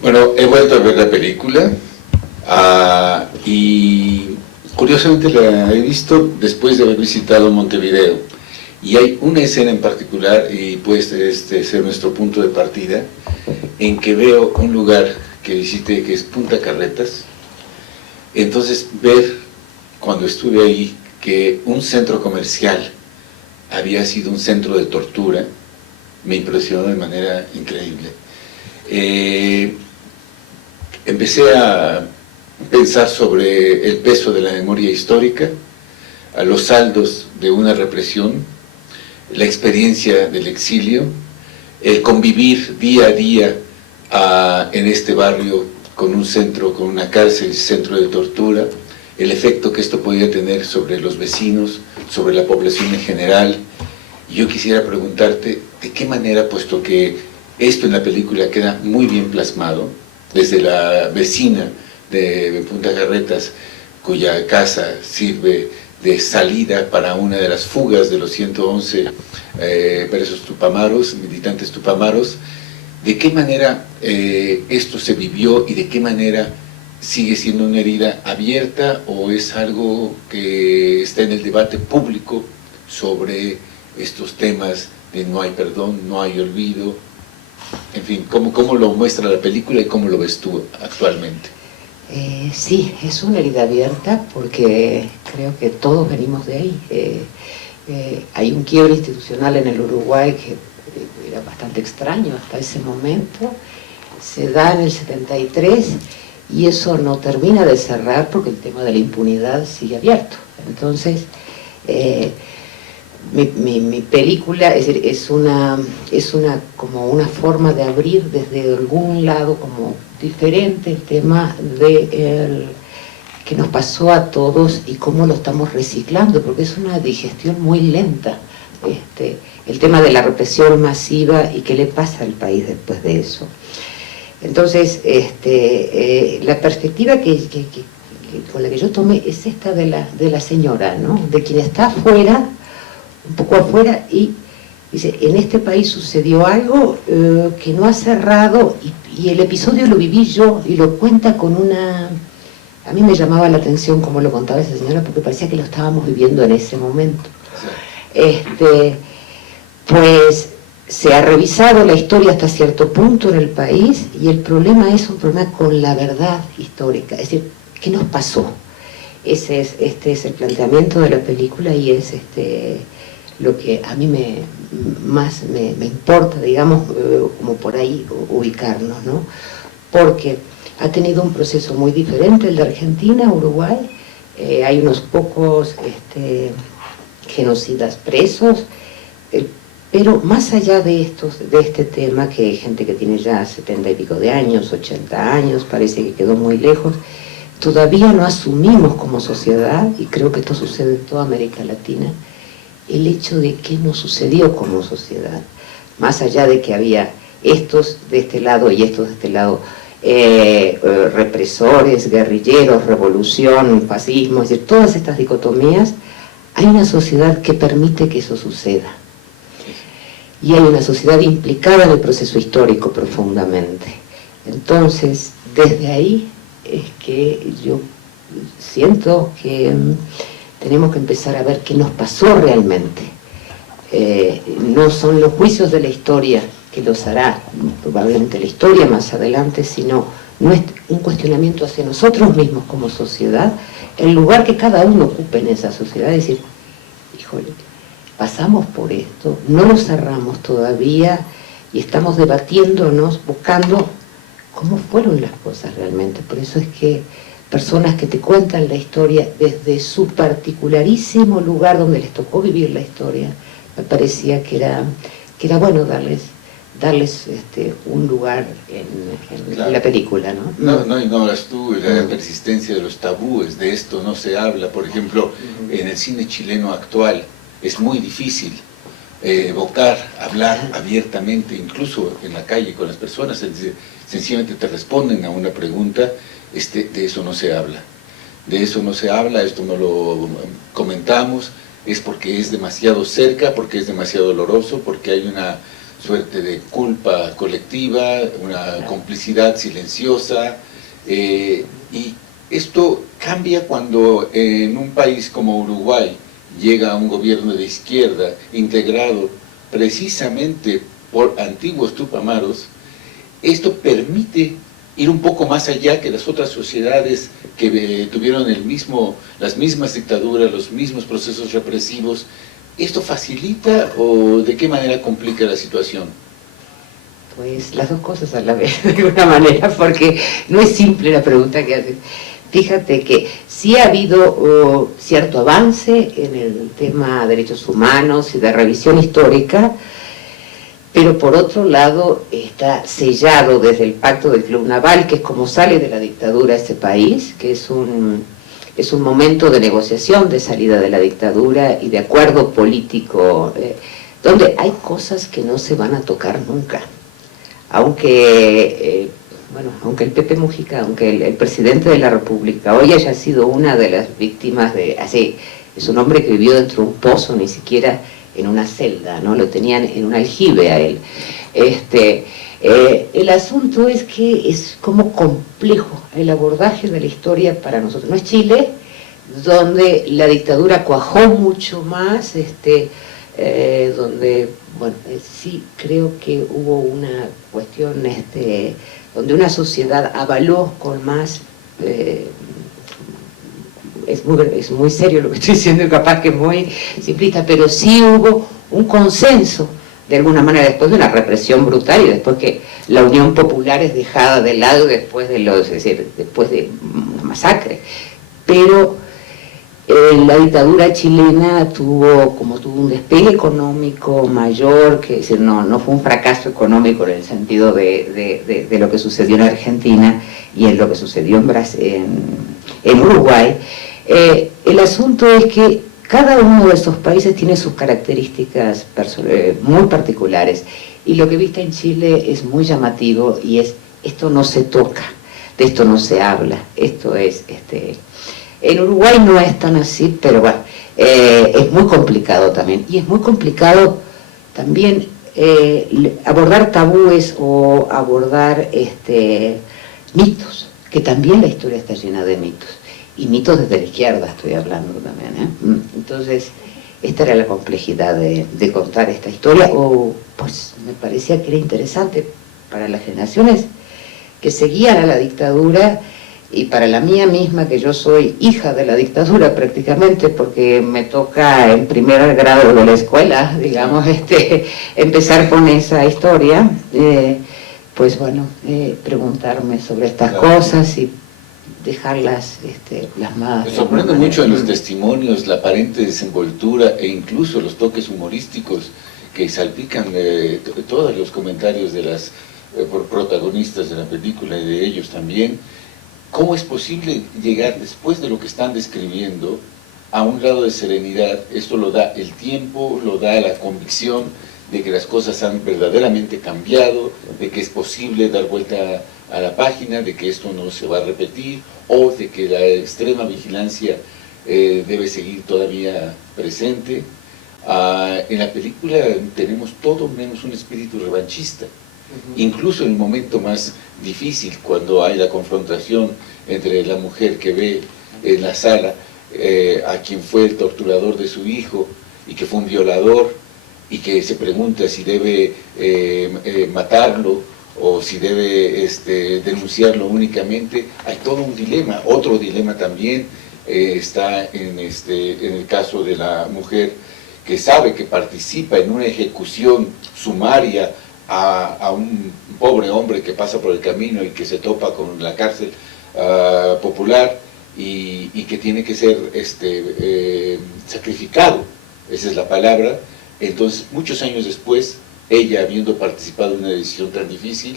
Bueno, he vuelto a ver la película y curiosamente la he visto después de haber visitado Montevideo. Y hay una escena en particular, y puede ser nuestro punto de partida, en que veo un lugar que visité que es Punta Carretas. Entonces ver, cuando estuve ahí, que un centro comercial había sido un centro de tortura, me impresionó de manera increíble. Empecé a pensar sobre el peso de la memoria histórica, a los saldos de una represión, la experiencia del exilio, el convivir día a día en este barrio con un centro, con una cárcel, centro de tortura, el efecto que esto podía tener sobre los vecinos, sobre la población en general. Y yo quisiera preguntarte, ¿de qué manera, puesto que esto en la película queda muy bien plasmado, desde la vecina de Punta Carretas, cuya casa sirve de salida para una de las fugas de los 111 presos tupamaros, militantes tupamaros, de qué manera esto se vivió y de qué manera sigue siendo una herida abierta o es algo que está en el debate público sobre estos temas de no hay perdón, no hay olvido, en fin, ¿cómo lo muestra la película y cómo lo ves tú actualmente? Sí, es una herida abierta porque creo que todos venimos de ahí. Hay un quiebre institucional en el Uruguay que era bastante extraño hasta ese momento, se da en el 73 y eso no termina de cerrar porque el tema de la impunidad sigue abierto. Entonces, mi película es como una forma de abrir desde algún lado como diferente el tema que nos pasó a todos y cómo lo estamos reciclando, porque es una digestión muy lenta. El tema de la represión masiva y qué le pasa al país después de eso. Entonces, la perspectiva con la que yo tomé es esta de la señora, ¿no? De quien está afuera, un poco afuera, y dice, en este país sucedió algo que no ha cerrado, y el episodio lo viví yo, y lo cuenta con una... A mí me llamaba la atención cómo lo contaba esa señora, porque parecía que lo estábamos viviendo en ese momento. Pues se ha revisado la historia hasta cierto punto en el país, y el problema es un problema con la verdad histórica, es decir, ¿qué nos pasó? Este es el planteamiento de la película y es lo que a mí más me importa, digamos, como por ahí ubicarnos, ¿no? Porque ha tenido un proceso muy diferente el de Argentina, Uruguay. Hay unos pocos genocidas presos, pero más allá de este tema, que hay gente que tiene ya 70 y pico de años, 80 años, parece que quedó muy lejos, todavía no asumimos como sociedad, y creo que esto sucede en toda América Latina, el hecho de qué nos sucedió como sociedad, más allá de que había estos de este lado y estos de este lado, represores, guerrilleros, revolución, fascismo, es decir, todas estas dicotomías, hay una sociedad que permite que eso suceda. Y hay una sociedad implicada en el proceso histórico profundamente. Entonces, desde ahí es que yo siento que tenemos que empezar a ver qué nos pasó realmente. No son los juicios de la historia que los hará probablemente la historia más adelante, sino un cuestionamiento hacia nosotros mismos como sociedad, el lugar que cada uno ocupe en esa sociedad, es decir, híjole, pasamos por esto, no lo cerramos todavía y estamos debatiéndonos, buscando cómo fueron las cosas realmente. Por eso es que personas que te cuentan la historia desde su particularísimo lugar donde les tocó vivir la historia, me parecía que era bueno darles un lugar en claro. La película, ¿no? No ignoras tú la persistencia de los tabúes, de esto no se habla. Por ejemplo, en el cine chileno actual es muy difícil evocar, hablar abiertamente, incluso en la calle con las personas, sencillamente te responden a una pregunta, de eso no se habla. De eso no se habla, esto no lo comentamos, es porque es demasiado cerca, porque es demasiado doloroso, porque hay una suerte de culpa colectiva, una complicidad silenciosa, y esto cambia cuando en un país como Uruguay llega un gobierno de izquierda integrado precisamente por antiguos tupamaros. Esto permite ir un poco más allá que las otras sociedades que tuvieron las mismas dictaduras, los mismos procesos represivos. ¿Esto facilita o de qué manera complica la situación? Pues las dos cosas a la vez, de alguna manera, porque no es simple la pregunta que haces. Fíjate que sí ha habido cierto avance en el tema de derechos humanos y de revisión histórica, pero por otro lado está sellado desde el Pacto del Club Naval, que es como sale de la dictadura este país, que es un momento de negociación, de salida de la dictadura y de acuerdo político, donde hay cosas que no se van a tocar nunca. Aunque el Pepe Mujica, aunque el presidente de la República hoy haya sido una de las víctimas es un hombre que vivió dentro de un pozo, ni siquiera en una celda, ¿no? Lo tenían en un aljibe a él. El asunto es que es como complejo el abordaje de la historia para nosotros. No es Chile, donde la dictadura cuajó mucho más, donde, bueno, sí creo que hubo una cuestión donde una sociedad avaló con más, es muy serio lo que estoy diciendo y capaz que es muy simplista, pero sí hubo un consenso de alguna manera después de una represión brutal y después que la Unión Popular es dejada de lado después después de una masacre. Pero la dictadura chilena tuvo un despegue económico mayor, que es decir, no fue un fracaso económico en el sentido de lo que sucedió en Argentina y en lo que sucedió en Uruguay. El asunto es que cada uno de estos países tiene sus características muy particulares, y lo que viste en Chile es muy llamativo, y esto no se toca, de esto no se habla, esto es en Uruguay no es tan así, pero bueno, es muy complicado también, y es muy complicado también abordar tabúes o abordar mitos, que también la historia está llena de mitos, y mitos desde la izquierda estoy hablando también, ¿eh? Entonces, esta era la complejidad de contar esta historia, pues me parecía que era interesante para las generaciones que seguían a la dictadura, y para la mía misma, que yo soy hija de la dictadura prácticamente, porque me toca en primer grado de la escuela, digamos, empezar con esa historia, pues bueno, preguntarme sobre estas cosas y dejarlas plasmadas. Me sorprende mucho en los testimonios la aparente desenvoltura e incluso los toques humorísticos que salpican todos los comentarios de las protagonistas de la película y de ellos también. ¿Cómo es posible llegar, después de lo que están describiendo, a un grado de serenidad? Esto lo da el tiempo, lo da la convicción de que las cosas han verdaderamente cambiado, de que es posible dar vuelta a la página, de que esto no se va a repetir, o de que la extrema vigilancia debe seguir todavía presente. En la película tenemos todo menos un espíritu revanchista. Incluso en el momento más difícil, cuando hay la confrontación entre la mujer que ve en la sala a quien fue el torturador de su hijo y que fue un violador, y que se pregunta si debe matarlo o si debe denunciarlo únicamente, hay todo un dilema. Otro dilema también está en el caso de la mujer que sabe que participa en una ejecución sumaria a un pobre hombre que pasa por el camino y que se topa con la cárcel popular y que tiene que ser sacrificado, esa es la palabra. Entonces, muchos años después, ella, habiendo participado en una decisión tan difícil,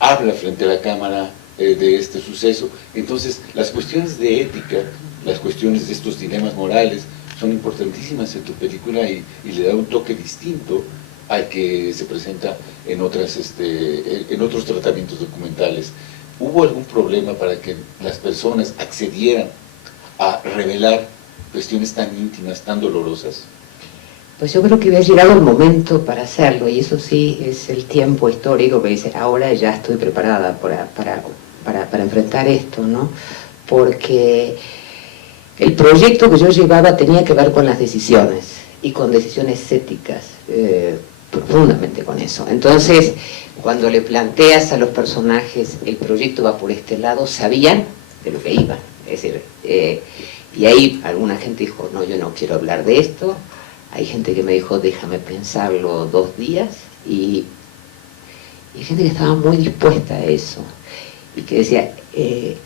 habla frente a la cámara de este suceso. Entonces, las cuestiones de ética, las cuestiones de estos dilemas morales, son importantísimas en tu película y le da un toque distinto al que se presenta en otros tratamientos documentales. ¿Hubo algún problema para que las personas accedieran a revelar cuestiones tan íntimas, tan dolorosas? Pues yo creo que había llegado el momento para hacerlo, y eso sí es el tiempo histórico que dice, ahora ya estoy preparada para enfrentar esto, ¿no? Porque el proyecto que yo llevaba tenía que ver con las decisiones, y con decisiones éticas, profundamente con eso. Entonces, cuando le planteas a los personajes, el proyecto va por este lado, sabían de lo que iban. Es decir, y ahí alguna gente dijo, no, yo no quiero hablar de esto. Hay gente que me dijo, déjame pensarlo 2 días, y hay gente que estaba muy dispuesta a eso, y que decía,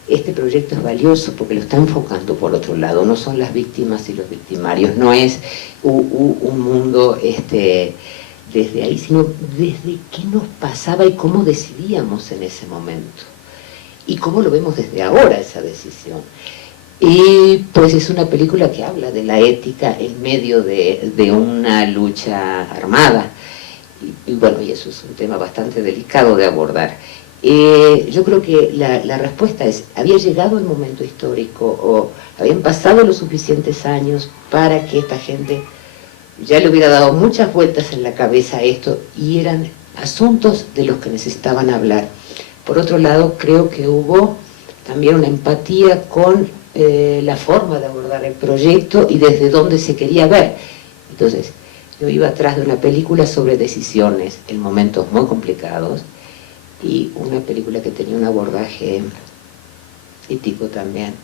este proyecto es valioso porque lo está enfocando por otro lado, no son las víctimas y los victimarios, no es un mundo desde ahí, sino desde qué nos pasaba y cómo decidíamos en ese momento, y cómo lo vemos desde ahora esa decisión. Y pues es una película que habla de la ética en medio de una lucha armada, y bueno, y eso es un tema bastante delicado de abordar. Yo creo que la respuesta es, había llegado el momento histórico, o habían pasado los suficientes años para que esta gente ya le hubiera dado muchas vueltas en la cabeza a esto, y eran asuntos de los que necesitaban hablar. Por otro lado, creo que hubo también una empatía con la forma de abordar el proyecto y desde dónde se quería ver. Entonces, yo iba atrás de una película sobre decisiones en momentos muy complicados, y una película que tenía un abordaje ético también,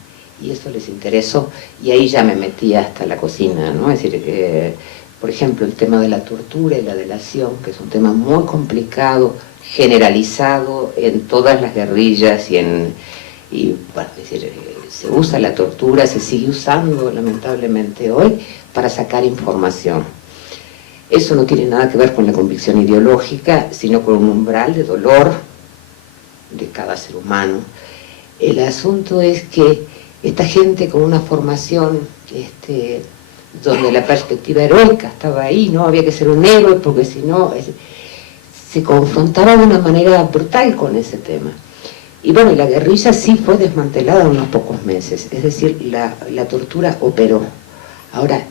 y eso les interesó, y ahí ya me metí hasta la cocina, ¿no? Es decir, por ejemplo, el tema de la tortura y la delación, que es un tema muy complicado, generalizado en todas las guerrillas, y bueno, es decir, se usa la tortura, se sigue usando lamentablemente hoy para sacar información. Eso no tiene nada que ver con la convicción ideológica, sino con un umbral de dolor de cada ser humano. El asunto es que esta gente con una formación donde la perspectiva heroica estaba ahí, no había que ser un héroe porque si no, se confrontaba de una manera brutal con ese tema. Y bueno, la guerrilla sí fue desmantelada en unos pocos meses, es decir, la tortura operó. Ahora,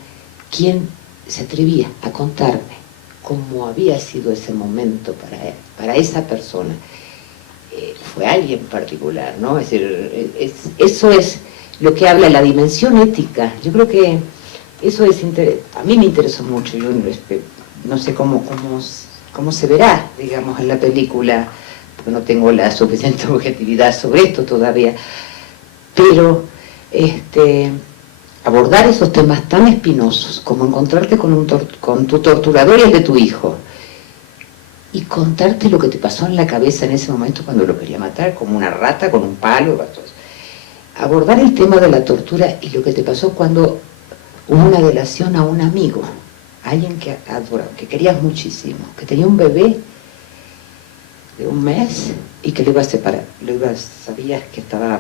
¿quién se atrevía a contarme cómo había sido ese momento para esa persona? Fue alguien particular, ¿no? Es decir, eso es lo que habla la dimensión ética. Yo creo que eso es a mí me interesó mucho. Yo no sé cómo se verá, digamos, en la película, porque no tengo la suficiente objetividad sobre esto todavía, pero abordar esos temas tan espinosos como encontrarte con tu torturador y el de tu hijo, y contarte lo que te pasó en la cabeza en ese momento cuando lo quería matar, como una rata con un palo. Abordar el tema de la tortura y lo que te pasó cuando hubo una delación a un amigo, alguien que adoraba, que querías muchísimo, que tenía un bebé de 1 mes y que lo iba a separar, sabías que estaba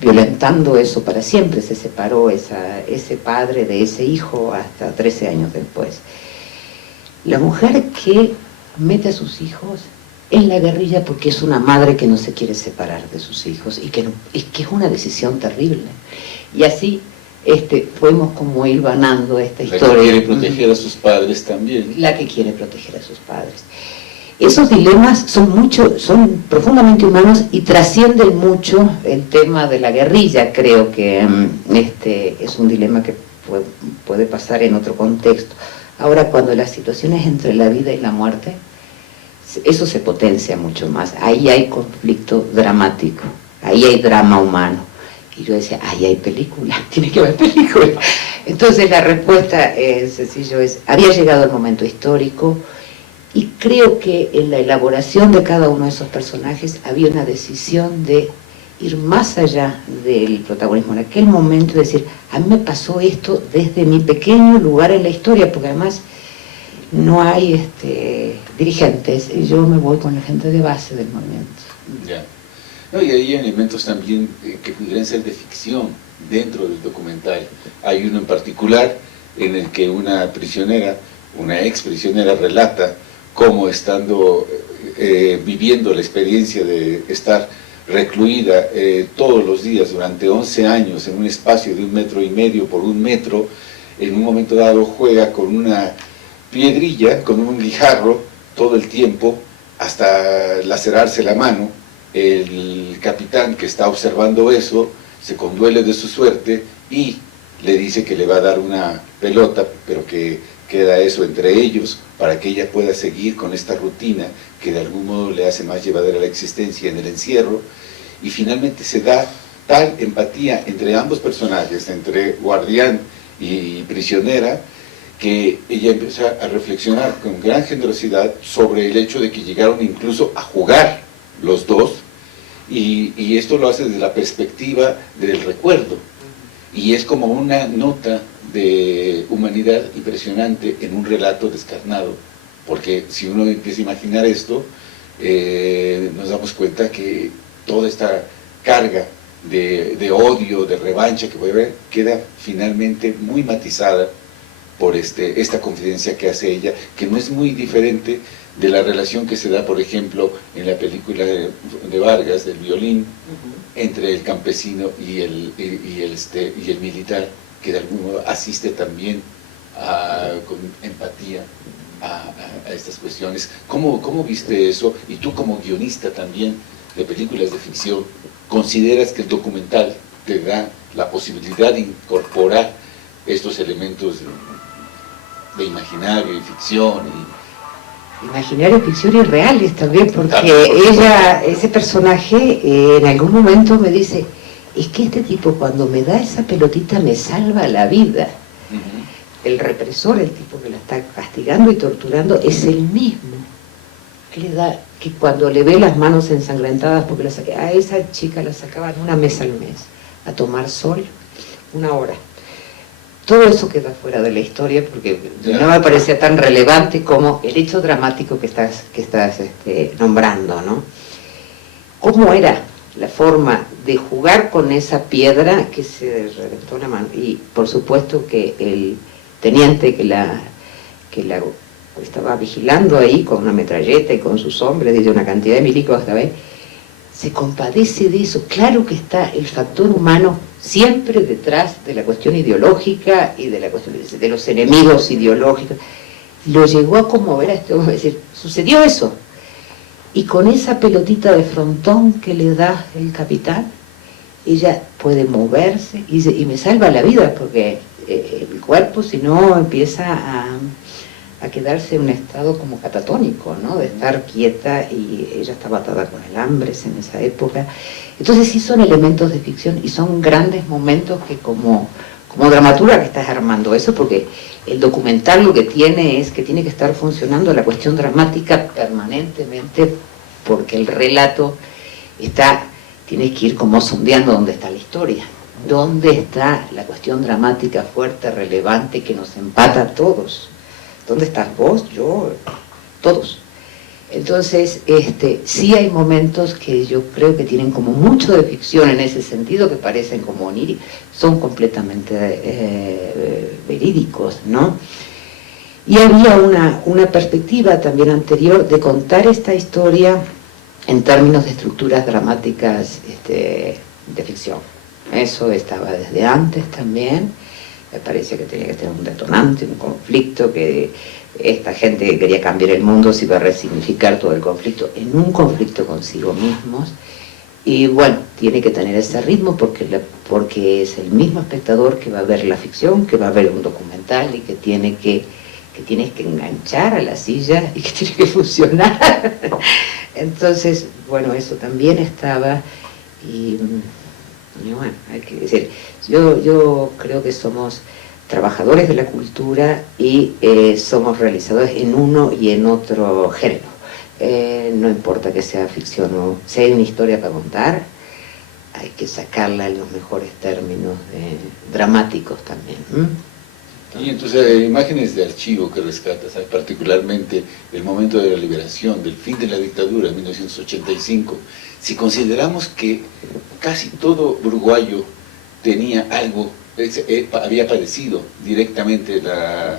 violentando eso para siempre. Se separó ese padre de ese hijo hasta 13 años después. La mujer que mete a sus hijos en la guerrilla porque es una madre que no se quiere separar de sus hijos, y que es una decisión terrible. Y así fuimos como hilvanando esta historia. La que quiere proteger a sus padres también. La que quiere proteger a sus padres. Esos dilemas son profundamente humanos y trascienden mucho el tema de la guerrilla. Creo que es un dilema que puede pasar en otro contexto. Ahora, cuando la situación es entre la vida y la muerte, eso se potencia mucho más. Ahí hay conflicto dramático, ahí hay drama humano. Y yo decía, ahí hay película, tiene que haber película. Entonces la respuesta sencillo es, había llegado el momento histórico, y creo que en la elaboración de cada uno de esos personajes había una decisión de ir más allá del protagonismo. En aquel momento, decir, a mí me pasó esto desde mi pequeño lugar en la historia, porque además no hay dirigentes, y yo me voy con la gente de base del movimiento. Ya. No, y hay elementos también que pudieran ser de ficción dentro del documental. Hay uno en particular en el que una prisionera, una ex prisionera, relata cómo estando viviendo la experiencia de estar recluida todos los días durante 11 años en un espacio de 1,5 metros por 1 metro, en un momento dado juega con una piedrilla, con un guijarro, todo el tiempo, hasta lacerarse la mano. El capitán que está observando eso se conduele de su suerte y le dice que le va a dar una pelota, pero que queda eso entre ellos para que ella pueda seguir con esta rutina que de algún modo le hace más llevadera la existencia en el encierro. Y finalmente se da tal empatía entre ambos personajes, entre guardián y prisionera, que ella empieza a reflexionar con gran generosidad sobre el hecho de que llegaron incluso a jugar los dos, y esto lo hace desde la perspectiva del recuerdo, y es como una nota de humanidad impresionante en un relato descarnado, porque si uno empieza a imaginar esto, nos damos cuenta que toda esta carga de odio, de revancha que puede haber, queda finalmente muy matizada por esta confidencia que hace ella, que no es muy diferente de la relación que se da, por ejemplo, en la película de Vargas, del violín, entre el campesino y el militar, que de algún modo asiste también con empatía a estas cuestiones. ¿Cómo viste eso? Y tú, como guionista también de películas de ficción, ¿consideras que el documental te da la posibilidad de incorporar estos elementos de imaginario y ficción? Imaginario, ficción y reales también, porque ella, ese personaje, en algún momento me dice, es que este tipo cuando me da esa pelotita me salva la vida. El represor, el tipo que la está castigando y torturando, es el mismo que le da, que cuando le ve las manos ensangrentadas, porque a esa chica la sacaban una vez al mes a tomar sol, 1 hora. Todo eso queda fuera de la historia porque no me parecía tan relevante como el hecho dramático que estás nombrando, ¿no? ¿Cómo era la forma de jugar con esa piedra que se reventó la mano? Y por supuesto que el teniente que la estaba vigilando ahí con una metralleta y con sus hombres, dice una cantidad de milicos hasta ver, se compadece de eso. Claro que está el factor humano siempre detrás de la cuestión ideológica y de la cuestión de los enemigos ideológicos. Lo llegó a conmover a es decir, sucedió eso. Y con esa pelotita de frontón que le da el capitán, ella puede moverse y me salva la vida, porque el cuerpo, si no, empieza a quedarse en un estado como catatónico, ¿no? De estar quieta, y ella estaba atada con alambres en esa época. Entonces sí son elementos de ficción y son grandes momentos que como dramaturga que estás armando eso, porque el documental lo que tiene es que tiene que estar funcionando la cuestión dramática permanentemente, porque el relato tienes que ir como sondeando dónde está la historia, dónde está la cuestión dramática fuerte, relevante, que nos empata a todos. ¿Dónde estás vos? Yo, todos. Entonces, sí hay momentos que yo creo que tienen como mucho de ficción en ese sentido, que parecen como oníricos, son completamente verídicos, ¿no? Y había una perspectiva también anterior de contar esta historia en términos de estructuras dramáticas de ficción. Eso estaba desde antes también. Me parecía que tenía que tener un detonante, un conflicto, que esta gente que quería cambiar el mundo se iba a resignificar todo el conflicto en un conflicto consigo mismos. Y bueno, tiene que tener ese ritmo porque es el mismo espectador que va a ver la ficción, que va a ver un documental, y que tienes que enganchar a la silla y que tiene que funcionar. Entonces, bueno, eso también estaba. Y bueno, hay que decir, yo creo que somos trabajadores de la cultura y somos realizadores en uno y en otro género. No importa que sea ficción o sea una historia para contar, hay que sacarla en los mejores términos dramáticos también. Y entonces, imágenes de archivo que rescatas, particularmente el momento de la liberación, del fin de la dictadura en 1985, si consideramos que casi todo uruguayo tenía algo, había padecido directamente la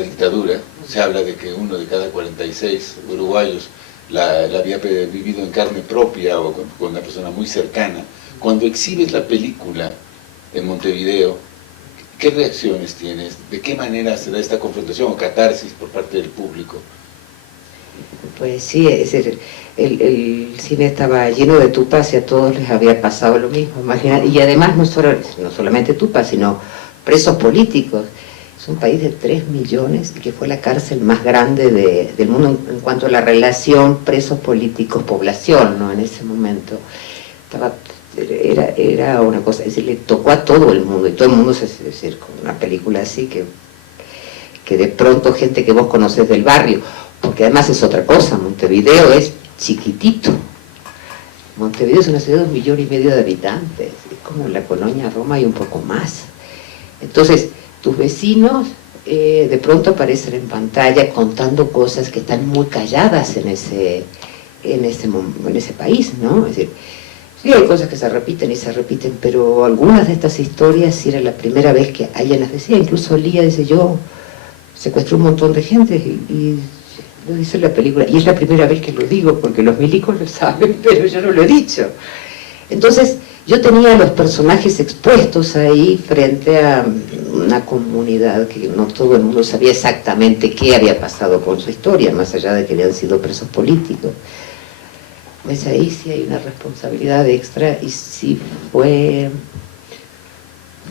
dictadura, se habla de que 1 de cada 46 uruguayos la había vivido en carne propia o con una persona muy cercana. Cuando exhibes la película en Montevideo, ¿Qué reacciones tienes? ¿De qué manera se da esta confrontación o catarsis por parte del público? Pues sí, es decir, el cine estaba lleno de tupas y a todos les había pasado lo mismo. Y además no solamente tupas, sino presos políticos. Es un país de 3 millones y que fue la cárcel más grande del mundo en cuanto a la relación presos políticos-población, ¿no? En ese momento era una cosa, es decir, le tocó a todo el mundo, y todo el mundo, es decir, con una película así que de pronto gente que vos conocés del barrio, porque además es otra cosa, Montevideo es chiquitito. Montevideo es una ciudad de 1,5 millones de habitantes, es como la colonia Roma y un poco más. Entonces, tus vecinos de pronto aparecen en pantalla contando cosas que están muy calladas en ese país, ¿no? Es decir, sí hay cosas que se repiten y se repiten, pero algunas de estas historias, si era la primera vez que alguien las decía, incluso Lía dice, yo secuestré un montón de gente y lo dice en la película, y es la primera vez que lo digo, porque los milicos lo saben, pero yo no lo he dicho. Entonces, yo tenía a los personajes expuestos ahí frente a una comunidad que no todo el mundo sabía exactamente qué había pasado con su historia, más allá de que habían sido presos políticos. Pues ahí sí hay una responsabilidad extra y sí fue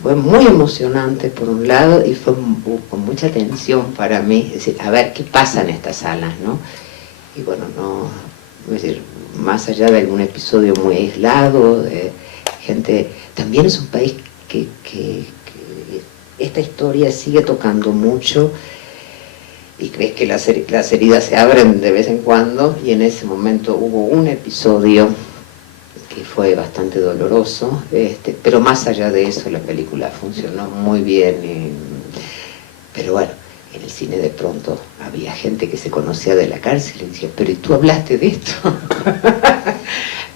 muy emocionante por un lado y fue con mucha tensión para mí, es decir, a ver qué pasa en estas salas, ¿no? Y bueno, no, es decir, más allá de algún episodio muy aislado, de gente, también es un país que esta historia sigue tocando mucho y crees que las heridas se abren de vez en cuando, y en ese momento hubo un episodio que fue bastante doloroso, pero más allá de eso la película funcionó muy bien, pero bueno, en el cine de pronto había gente que se conocía de la cárcel y decía, pero ¿y tú hablaste de esto?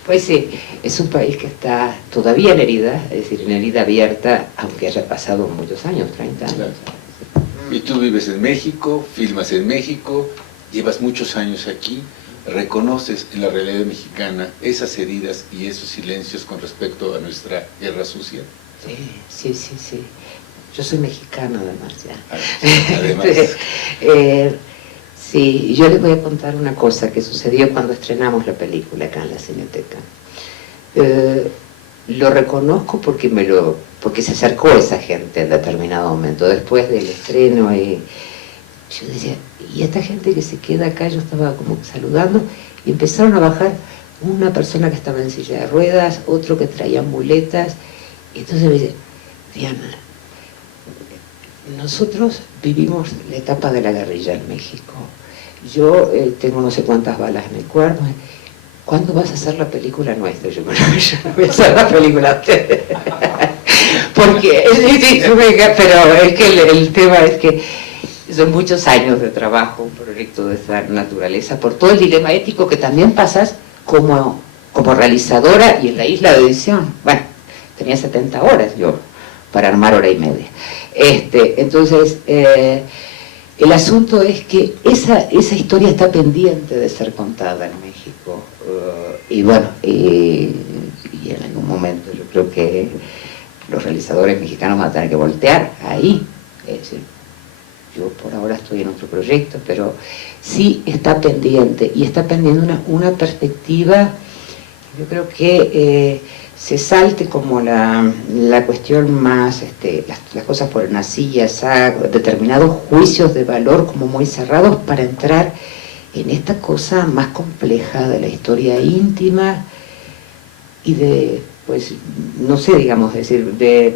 Pues sí, es un país que está todavía en herida, es decir, en herida abierta, aunque haya pasado muchos años, 30 años. Claro. Y tú vives en México, filmas en México, llevas muchos años aquí, ¿reconoces en la realidad mexicana esas heridas y esos silencios con respecto a nuestra guerra sucia? Sí. Yo soy mexicana además ya. Además. Sí, yo les voy a contar una cosa que sucedió cuando estrenamos la película acá en la Cineteca. Lo reconozco porque se acercó esa gente en determinado momento, después del estreno, y yo decía, y esta gente que se queda acá, yo estaba como saludando, y empezaron a bajar una persona que estaba en silla de ruedas, otro que traía muletas, y entonces me dice, Diana, nosotros vivimos la etapa de la guerrilla en México, yo tengo no sé cuántas balas en el cuerpo, ¿cuándo vas a hacer la película nuestra? Yo, bueno, yo no voy a hacer la película a ustedes. Porque, pero es que el tema es que son muchos años de trabajo, un proyecto de esa naturaleza, por todo el dilema ético que también pasas como realizadora y en la isla de edición. Bueno, tenía 70 horas yo para armar 1 hora y media. Entonces, el asunto es que esa historia está pendiente de ser contada en México. Y bueno, y en algún momento yo creo que los realizadores mexicanos van a tener que voltear ahí. Es decir, yo por ahora estoy en otro proyecto, pero sí está pendiente, y está pendiente una perspectiva, yo creo que se salte como la cuestión más, las cosas por nasillas, determinados juicios de valor como muy cerrados para entrar en esta cosa más compleja de la historia íntima y de, pues, no sé, digamos, decir, de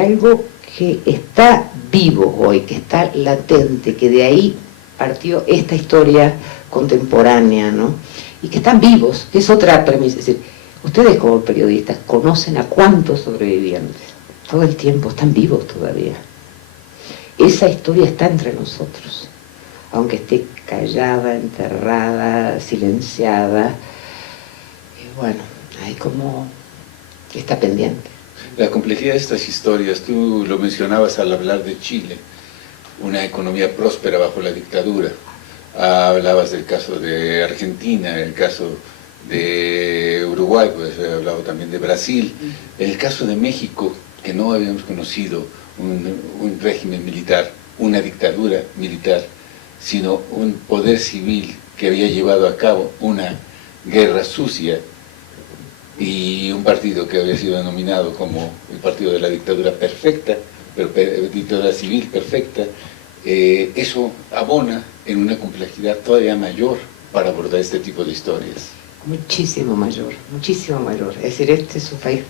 algo que está vivo hoy, que está latente, que de ahí partió esta historia contemporánea, ¿no? Y que están vivos, que es otra premisa. Es decir, ustedes como periodistas conocen a cuántos sobrevivientes, todo el tiempo, están vivos todavía. Esa historia está entre nosotros, aunque esté callada, enterrada, silenciada, y bueno, hay como que está pendiente. La complejidad de estas historias, tú lo mencionabas al hablar de Chile, una economía próspera bajo la dictadura. Hablabas del caso de Argentina, el caso de Uruguay, pues he hablado también de Brasil. En el caso de México, que no habíamos conocido un régimen militar, una dictadura militar, sino un poder civil que había llevado a cabo una guerra sucia, y un partido que había sido denominado como el partido de la dictadura perfecta, pero dictadura civil perfecta, eso abona en una complejidad todavía mayor para abordar este tipo de historias. Muchísimo mayor, muchísimo mayor. Es decir, este es un país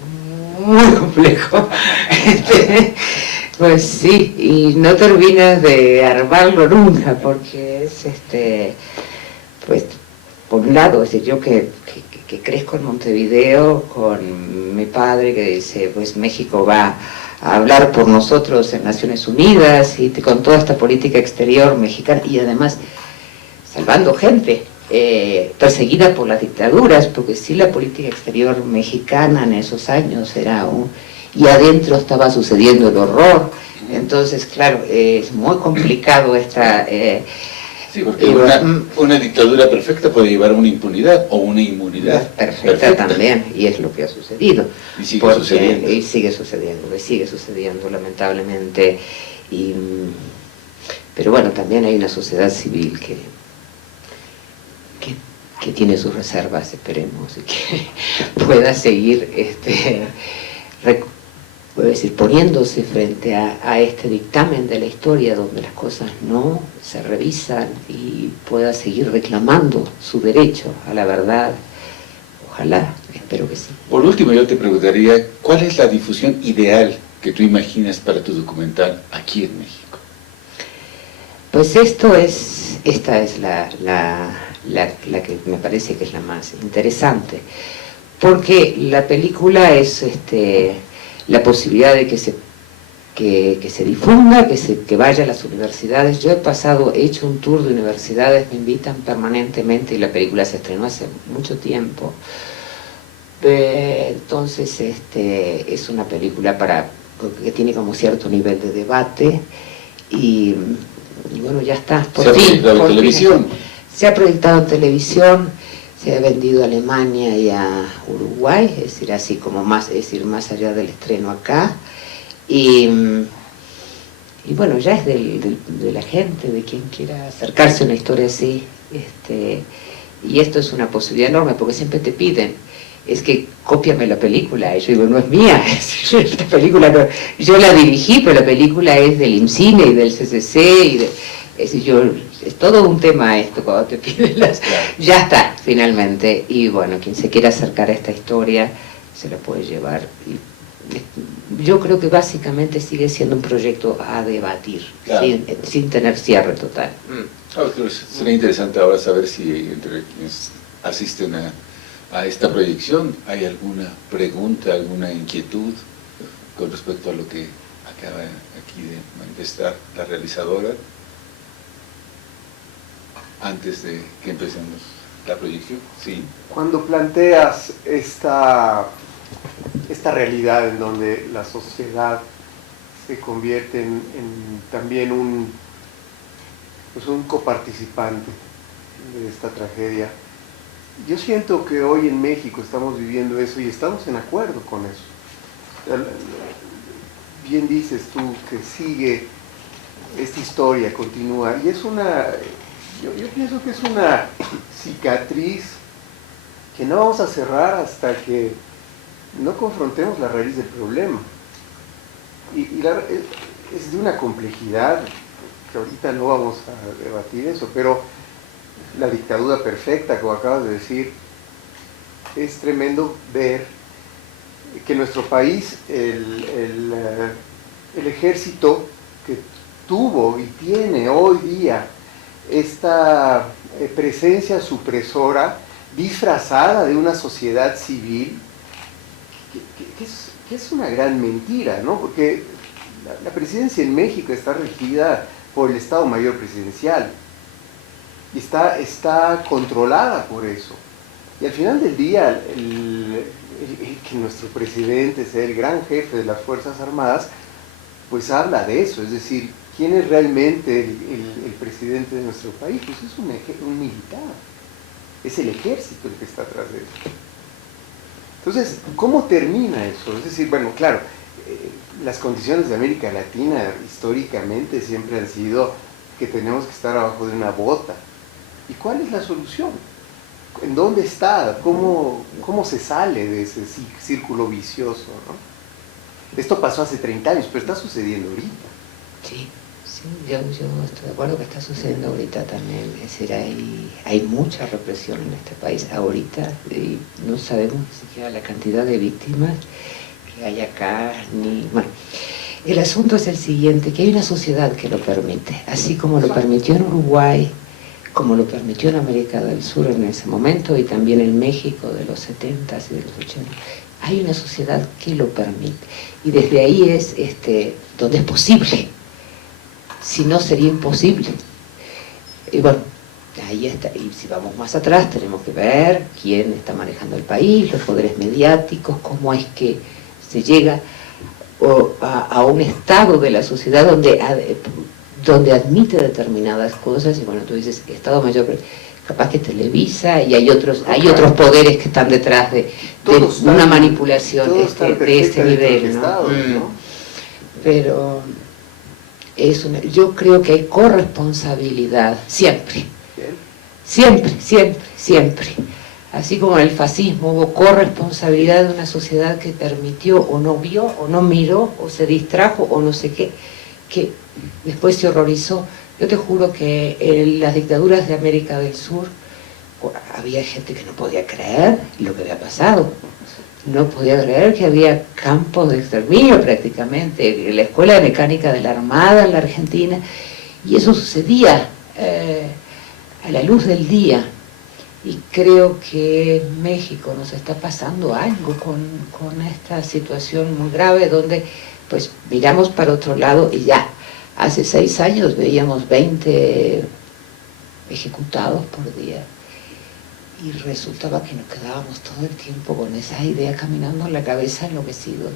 muy complejo. Pues sí, y no terminas de armarlo nunca, porque es pues por un lado, es decir, yo que crezco en Montevideo con mi padre que dice, pues México va a hablar por nosotros en Naciones Unidas y con toda esta política exterior mexicana y además salvando gente perseguida por las dictaduras, porque sí la política exterior mexicana en esos años era y adentro estaba sucediendo el horror. Entonces, claro, es muy complicado esta... sí, porque una dictadura perfecta puede llevar a una impunidad o una inmunidad perfecta también, y es lo que ha sucedido. Y sigue sucediendo. Y sigue sucediendo lamentablemente. Pero bueno, también hay una sociedad civil que tiene sus reservas, esperemos, y que pueda seguir poniéndose frente a este dictamen de la historia donde las cosas no se revisan y pueda seguir reclamando su derecho a la verdad. Ojalá, espero que sí. Por último, yo te preguntaría, ¿cuál es la difusión ideal que tú imaginas para tu documental aquí en México? Pues esta es la que me parece que es la más interesante, porque la película es la posibilidad de que se difunda, que vaya a las universidades. Yo he hecho un tour de universidades, me invitan permanentemente y la película se estrenó hace mucho tiempo. Entonces es una película que tiene como cierto nivel de debate y bueno, ya está. ¿Se ha proyectado en televisión? Se ha proyectado en televisión, se ha vendido a Alemania y a Uruguay, es decir, así como más allá del estreno acá. Y bueno, ya es de la gente, de quien quiera acercarse a una historia así. Y esto es una posibilidad enorme, porque siempre te piden, es que cópiame la película. Y yo digo, no es mía, esta película no, yo la dirigí, pero la película es del IMCINE y del CCC, es decir, es todo un tema esto, cuando te piden ya está, finalmente. Y bueno, quien se quiera acercar a esta historia, se la puede llevar. Yo creo que básicamente sigue siendo un proyecto a debatir, claro, sin tener cierre total. Sería interesante ahora saber si entre quienes asisten a esta proyección hay alguna pregunta, alguna inquietud con respecto a lo que acaba aquí de manifestar la realizadora antes de que empecemos la proyección. Sí. Cuando planteas esta realidad en donde la sociedad se convierte en también un coparticipante de esta tragedia, yo siento que hoy en México estamos viviendo eso y estamos en acuerdo con eso. Bien dices tú que sigue esta historia, continúa, y es yo pienso que es una cicatriz que no vamos a cerrar hasta que no confrontemos la raíz del problema. Es de una complejidad que ahorita no vamos a debatir eso, pero la dictadura perfecta, como acabas de decir, es tremendo ver que nuestro país, el ejército que tuvo y tiene hoy día esta presencia supresora disfrazada de una sociedad civil, que es una gran mentira, ¿no? Porque la presidencia en México está regida por el Estado Mayor Presidencial y está controlada por eso. Y al final del día, que nuestro presidente sea el gran jefe de las Fuerzas Armadas, pues habla de eso, es decir, ¿quién es realmente el presidente de nuestro país? Pues es un militar, es el ejército el que está atrás de eso. Entonces, ¿cómo termina eso? Es decir, bueno, claro, las condiciones de América Latina históricamente siempre han sido que tenemos que estar abajo de una bota. ¿Y cuál es la solución? ¿En dónde está? ¿Cómo se sale de ese círculo vicioso, ¿no? Esto pasó hace 30 años, pero está sucediendo ahorita. Sí, sí, yo estoy de acuerdo que está sucediendo ahorita también. Es decir, hay mucha represión en este país ahorita y no sabemos ni siquiera la cantidad de víctimas que hay acá, ni... Bueno, el asunto es el siguiente, que hay una sociedad que lo permite, así como lo permitió en Uruguay, como lo permitió en América del Sur en ese momento y también en México de los 70s y de los 80s. Hay una sociedad que lo permite y desde ahí es donde es posible, si no sería imposible. Y bueno, ahí está, y si vamos más atrás tenemos que ver quién está manejando el país, los poderes mediáticos, cómo es que se llega a un estado de la sociedad donde admite determinadas cosas, y bueno, tú dices, Estado Mayor, pero capaz que Televisa, y hay otros poderes que están detrás de una manipulación de ese nivel, ¿no? Pero yo creo que hay corresponsabilidad, siempre. Así como en el fascismo hubo corresponsabilidad de una sociedad que permitió o no vio o no miró o se distrajo o no sé qué, que después se horrorizó. Yo te juro que en las dictaduras de América del Sur había gente que no podía creer lo que había pasado. No podía creer que había campos de exterminio prácticamente, la Escuela de Mecánica de la Armada en la Argentina, y eso sucedía a la luz del día. Y creo que en México nos está pasando algo con esta situación muy grave, donde pues miramos para otro lado y ya, hace 6 años veíamos 20 ejecutados por día. Y resultaba que nos quedábamos todo el tiempo con esa idea caminando en la cabeza, enloquecidos.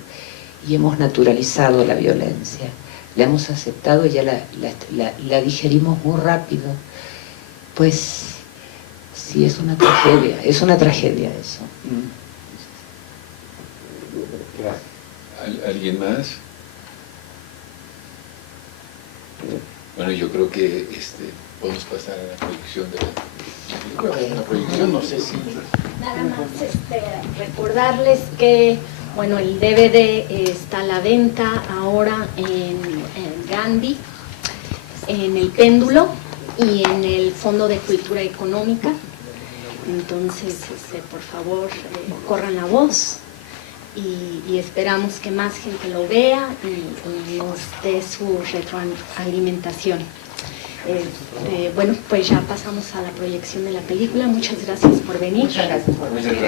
Y hemos naturalizado la violencia, la hemos aceptado y ya la digerimos muy rápido. Pues sí, es una tragedia eso. ¿Alguien más? Bueno, yo creo que podemos pasar a la proyección de la proyección, no sé si... Nada más recordarles que, bueno, el DVD está a la venta ahora en Gandhi, en el Péndulo y en el Fondo de Cultura Económica. Entonces, por favor, corran la voz y esperamos que más gente lo vea y nos dé su retroalimentación. Bueno, pues ya pasamos a la proyección de la película. Muchas gracias por venir. Muchas gracias por venir.